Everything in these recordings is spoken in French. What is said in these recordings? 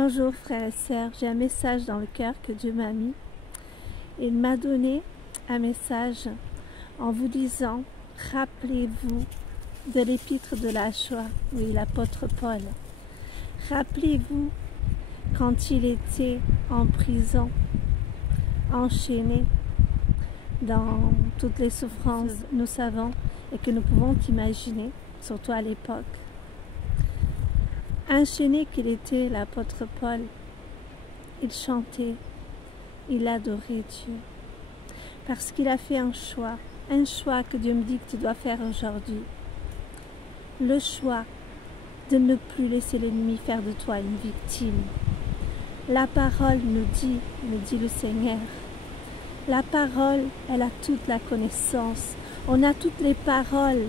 Bonjour frères et sœurs, j'ai un message dans le cœur que Dieu m'a mis. Il m'a donné un message en vous disant, rappelez-vous de l'épître de la joie, oui, l'apôtre Paul. Rappelez-vous quand il était en prison, enchaîné dans toutes les souffrances que nous savons et que nous pouvons imaginer, surtout à l'époque. Enchaîné qu'il était, l'apôtre Paul, il chantait, il adorait Dieu, parce qu'il a fait un choix que Dieu me dit que tu dois faire aujourd'hui. Le choix de ne plus laisser l'ennemi faire de toi une victime. La parole nous dit le Seigneur, la parole, elle a toute la connaissance, on a toutes les paroles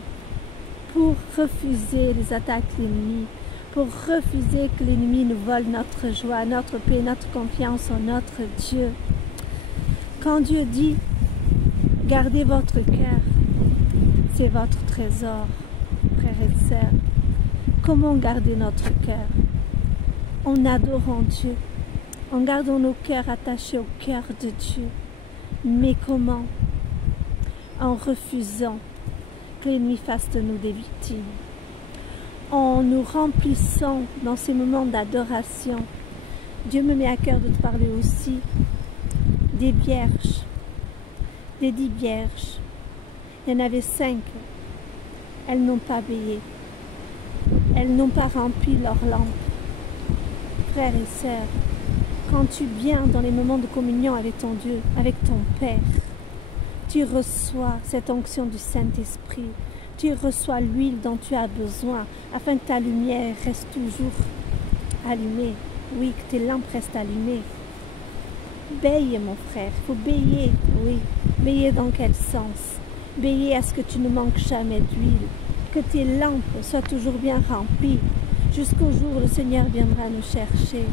pour refuser les attaques de l'ennemi, pour refuser que l'ennemi nous vole notre joie, notre paix, notre confiance en notre Dieu. Quand Dieu dit, gardez votre cœur, c'est votre trésor, frères et sœurs. Comment garder notre cœur? En adorant Dieu, en gardant nos cœurs attachés au cœur de Dieu. Mais comment? En refusant que l'ennemi fasse de nous des victimes. En nous remplissant dans ces moments d'adoration. Dieu me met à cœur de te parler aussi des vierges, des 10 vierges. Il y en avait 5. Elles n'ont pas veillé. Elles n'ont pas rempli leur lampe. Frères et sœurs, quand tu viens dans les moments de communion avec ton Dieu, avec ton Père, tu reçois cette onction du Saint-Esprit. Tu reçois l'huile dont tu as besoin afin que ta lumière reste toujours allumée. Oui, que tes lampes restent allumées. Veille, mon frère, il faut veiller, oui. Veiller dans quel sens? Veiller à ce que tu ne manques jamais d'huile. Que tes lampes soient toujours bien remplies jusqu'au jour où le Seigneur viendra nous chercher.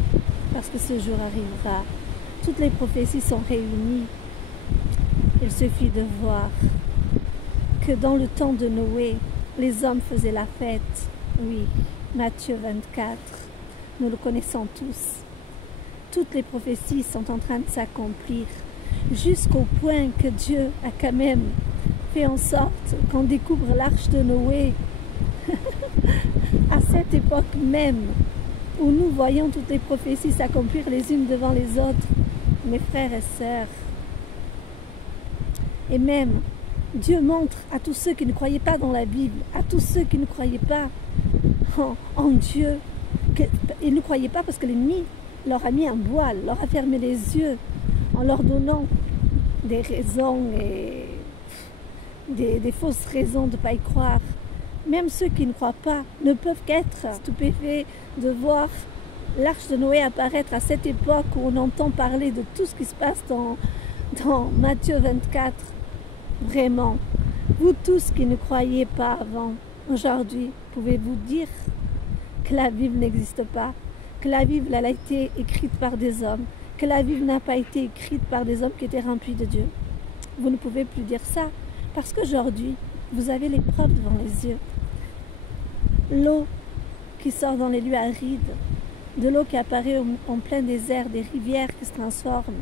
Parce que ce jour arrivera. Toutes les prophéties sont réunies. Il suffit de voir que dans le temps de Noé, les hommes faisaient la fête. Oui, Matthieu 24, nous le connaissons tous. Toutes les prophéties sont en train de s'accomplir, jusqu'au point que Dieu a quand même fait en sorte qu'on découvre l'arche de Noé. À cette époque même, où nous voyons toutes les prophéties s'accomplir les unes devant les autres, mes frères et sœurs. Et même, Dieu montre à tous ceux qui ne croyaient pas dans la Bible, à tous ceux qui ne croyaient pas en Dieu, qu'ils ne croyaient pas parce que l'ennemi leur a mis un voile, leur a fermé les yeux en leur donnant des raisons et des fausses raisons de ne pas y croire. Même ceux qui ne croient pas ne peuvent qu'être stupéfaits de voir l'arche de Noé apparaître à cette époque où on entend parler de tout ce qui se passe dans Matthieu 24. Vraiment, vous tous qui ne croyez pas avant, aujourd'hui, pouvez-vous dire que la Bible n'existe pas, que la Bible elle a été écrite par des hommes, que la Bible n'a pas été écrite par des hommes qui étaient remplis de Dieu? Vous ne pouvez plus dire ça, parce qu'aujourd'hui, vous avez les preuves devant les yeux. L'eau qui sort dans les lieux arides, de l'eau qui apparaît en plein désert, des rivières qui se transforment,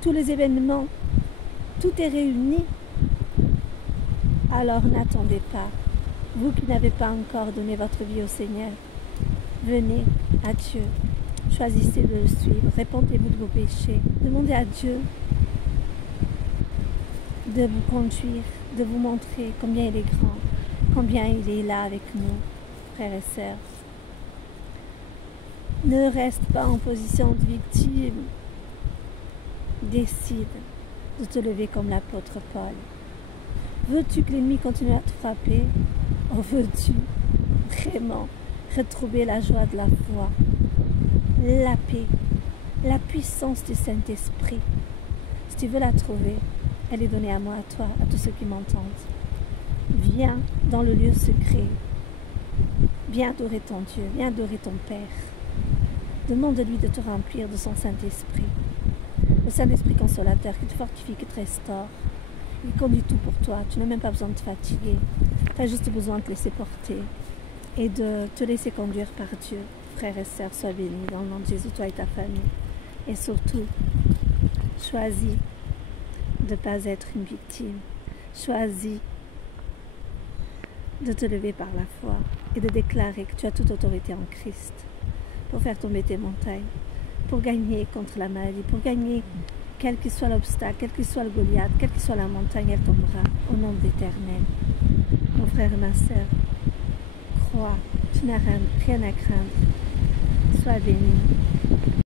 tous les événements, tout est réuni. Alors n'attendez pas, vous qui n'avez pas encore donné votre vie au Seigneur, venez à Dieu, choisissez de le suivre, répentez-vous de vos péchés, demandez à Dieu de vous conduire, de vous montrer combien il est grand, combien il est là avec nous, frères et sœurs. Ne reste pas en position de victime, décide de te lever comme l'apôtre Paul. Veux-tu que l'ennemi continue à te frapper? Ou veux-tu vraiment retrouver la joie de la foi, la paix, la puissance du Saint-Esprit? Si tu veux la trouver, elle est donnée à moi, à toi, à tous ceux qui m'entendent. Viens dans le lieu secret. Viens adorer ton Dieu, viens adorer ton Père. Demande-lui de te remplir de son Saint-Esprit. Le Saint-Esprit consolateur qui te fortifie, qui te restaure. Il conduit tout pour toi. Tu n'as même pas besoin de te fatiguer. Tu as juste besoin de te laisser porter et de te laisser conduire par Dieu. frères et sœurs, sois béni dans le nom de Jésus, toi et ta famille. Et surtout, choisis de ne pas être une victime. Choisis de te lever par la foi et de déclarer que tu as toute autorité en Christ pour faire tomber tes montagnes, pour gagner contre la maladie, pour gagner quel que soit l'obstacle, quel que soit le Goliath, quelle que soit la montagne, elle tombera au nom de l'Éternel. Mon frère et ma sœur, crois, tu n'as rien à craindre. Sois béni.